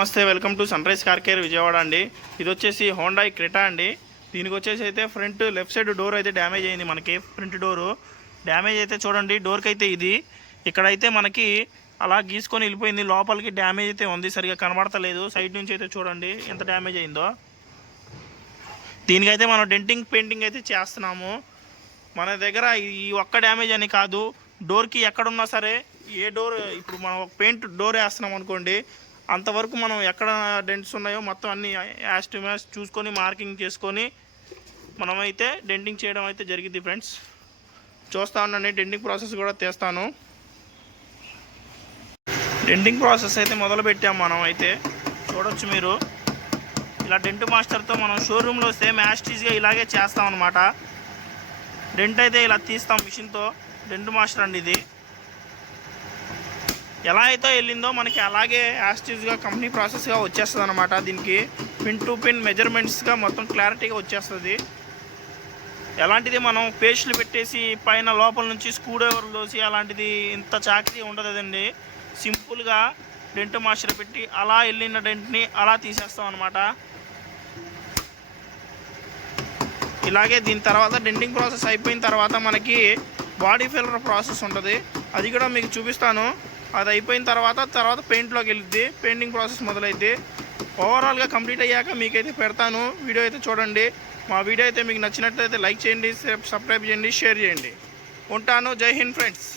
నమస్తే, welcome to sun rise car care Vijayawada అండి. ఇది వచ్చేసి హోండాయ్ క్రెటా అండి. దీనికి వచ్చేసి అయితే ఫ్రంట్ లెఫ్ట్ సైడ్ డోర్ అయితే డ్యామేజ్ అయింది. మనకి ఫ్రంట్ డోరు డ్యామేజ్ అయితే చూడండి. డోర్కి అయితే ఇది ఇక్కడైతే మనకి అలా గీసుకొని వెళ్ళిపోయింది. లోపలికి డ్యామేజ్ అయితే ఉంది, సరిగా కనబడతలేదు. సైడ్ నుంచి అయితే చూడండి ఎంత డ్యామేజ్ అయిందో. దీనికైతే మనం డెంటింగ్ పెయింటింగ్ అయితే చేస్తున్నాము. మన దగ్గర ఈ ఒక్క డ్యామేజ్ అని కాదు, డోర్కి ఎక్కడున్నా సరే, ఏ డోర్ ఇప్పుడు మనం ఒక పెయింట్ డోర్ వేస్తున్నాం అనుకోండి, అంతవరకు మనం ఎక్కడ డెంట్స్ ఉన్నాయో మొత్తం అన్ని యాస్టిమేస్ చూసుకొని మార్కింగ్ చేసుకొని మనమైతే డెంటింగ్ చేయడం అయితే జరిగింది ఫ్రెండ్స్. చూస్తూ ఉండండి, డెంటింగ్ ప్రాసెస్ కూడా తీస్తాను. డెంటింగ్ ప్రాసెస్ అయితే మొదలు పెట్టాం మనం. అయితే చూడొచ్చు మీరు, ఇలా డెంట్ మాస్టర్తో మనం షోరూంలో సేమ్ యాస్టీజ్గా ఇలాగే చేస్తాం అనమాట. డెంట్ అయితే ఇలా తీస్తాం మిషన్తో. డెంట్ మాస్టర్ అండి ఇది. ఎలా అయితే వెళ్ళిందో మనకి అలాగే యాస్టీజ్గా కంపెనీ ప్రాసెస్గా వచ్చేస్తుంది అనమాట. దీనికి పిన్ టు పిన్ మెజర్మెంట్స్గా మొత్తం క్లారిటీగా వచ్చేస్తుంది. ఎలాంటిది మనం పేస్ట్లు పెట్టేసి పైన లోపల నుంచి స్క్రూ డ్రైవర్లు దోసి అలాంటిది ఇంత చాకరీ ఉండదండి. సింపుల్గా డెంట్ మాస్టర్ పెట్టి అలా వెళ్ళిన డెంట్ని అలా తీసేస్తాం అనమాట. ఇలాగే దీని తర్వాత డెంటింగ్ ప్రాసెస్ అయిపోయిన తర్వాత మనకి బాడీ ఫిల్లర్ ప్రాసెస్ ఉంటుంది. అది కూడా మీకు చూపిస్తాను. అది అయిపోయిన తర్వాత పెయింట్లోకి వెళ్ళిద్ది, పెయింటింగ్ ప్రాసెస్ మొదలైద్ది. ఓవరాల్గా కంప్లీట్ అయ్యాక మీకైతే పెడతాను. వీడియో అయితే చూడండి. మా వీడియో అయితే మీకు నచ్చినట్లయితే లైక్ చేయండి, సబ్స్క్రైబ్ చేయండి, షేర్ చేయండి. ఉంటాను. జై హింద్ ఫ్రెండ్స్.